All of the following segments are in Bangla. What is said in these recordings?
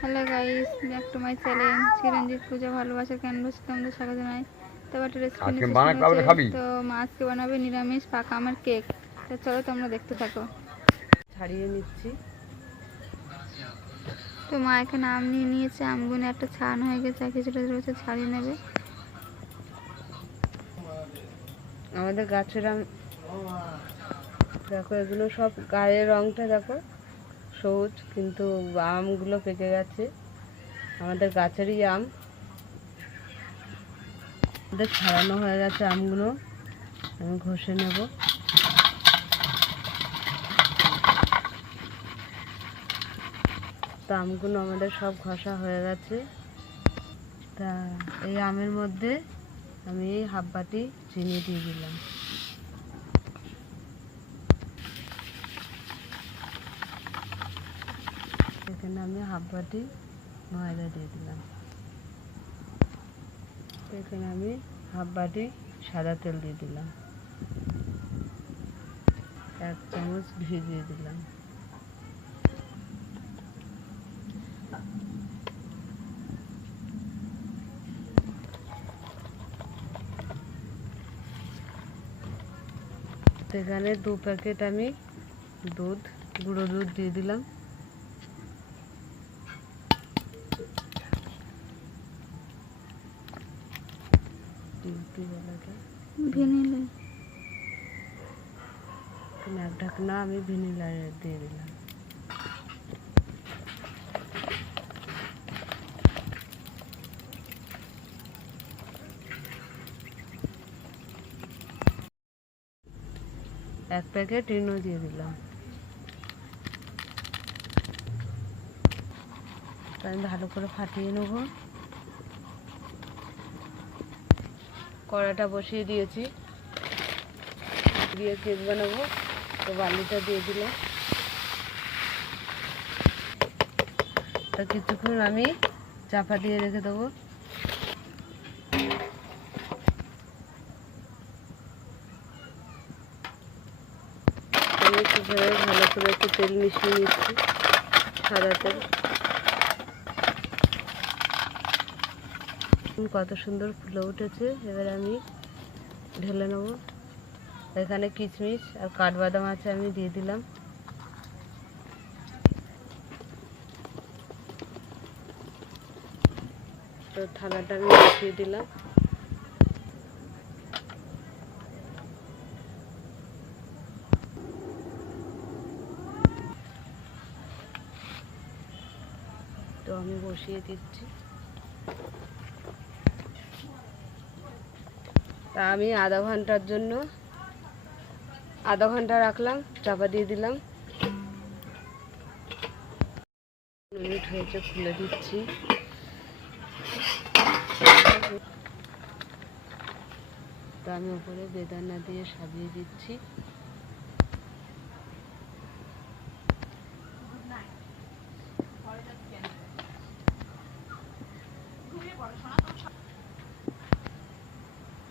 Hello guys, back to my channel Chiranjit Puja ভালোবাসার ক্যানভাস তোমাদের স্বাগত জানাই। তো একটা রেসিপি নিয়ে তো মা আজকে বানাবে নিরামিষ পাকা আমের কেক। তো চলো তোমরা দেখতে থাকো। ছাড়িয়ে নিচ্ছি। তো মা এখানে আম নিয়ে নিয়েছে, আমগুলো একটা ছাড়ানো হয়ে গেছে, আর কিছুটা রয়েছে ছাড়িয়ে নেবে। আমাদের গাছের আম দেখো, এগুলো সব গায়ের রঙটা দেখো সবুজ, কিন্তু আমগুলো পেকে গেছে। আমাদের গাছেরই আম, আমাদের ছাড়ানো হয়ে গেছে আমগুলো। আমি ঘষে নেব। তো আমগুলো আমাদের সব ঘষা হয়ে গেছে। তা এই আমের মধ্যে আমি এই হাফ বাটি চিনি দিয়ে দিলাম। এখানে আমি হাফ বাটি ময়দা দিয়ে দিলাম। এখানে আমি হাফ বাটি সাদা তেল দিয়ে দিলাম। 1 চামচ ঘি দিয়ে দিলাম। এখানে 2 প্যাকেট আমি গুঁড়ো দুধ দিয়ে দিলাম। ভ্যানিলা এক ঢাকনা আমি ভ্যানিলা দিয়ে দিলাম। এক প্যাকেট ইনো দিয়ে দিলাম। আমি ভালো করে ফাটিয়ে নেব। কড়াটা বসিয়ে দিয়েছি, দিয়ে কেক বানাবো। তো বালিটা দিয়ে দিলাম। তো কিছুক্ষণ আমি চাপা দিয়ে রেখে দেবো। আমি ভালো করে একটু তেল মিশিয়ে নিচ্ছি, সাদা তেল। কত সুন্দর ফুলে উঠেছে। এবার আমি ঢেলে নেব। এখানে কিশমিশ আর কাঠবাদাম আছে, আমি দিয়ে দিলাম। তো থালাটা আমি বসিয়ে দিলাম। তো আমি বসিয়ে দিচ্ছি। তা আমি আধা ঘন্টা রাখলাম, চাপা দিয়ে দিলাম। মিনিট হয়েছে, খুলে দিচ্ছি। তো আমি উপরে বেদানা দিয়ে সাজিয়ে দিচ্ছি।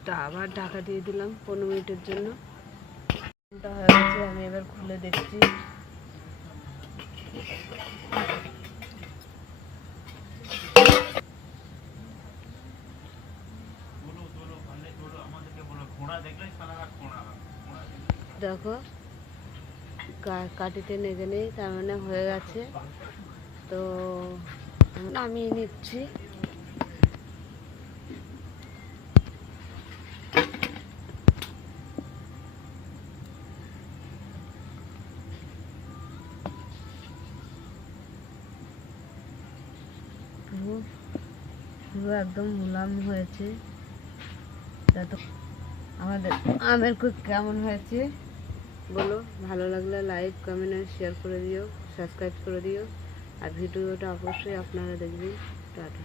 তা আবার ঢাকা দিয়ে দিলাম 15 মিনিটের জন্য। হয়ে গেছে, আমি এবার খুলে দেখছি। দেখো, কাটিতে নেগে নেই, তার মানে হয়ে গেছে। তো নামিয়ে নিচ্ছি। পুরো একদম মুলাম হয়েছে। আমাদের আমের কেক কেমন হয়েছে বলো। ভালো লাগলে লাইক, কমেন্ট আর শেয়ার করে দিও, সাবস্ক্রাইব করে দিও। আর ভিডিওটা অবশ্যই আপনারা দেখবেন। টাটা।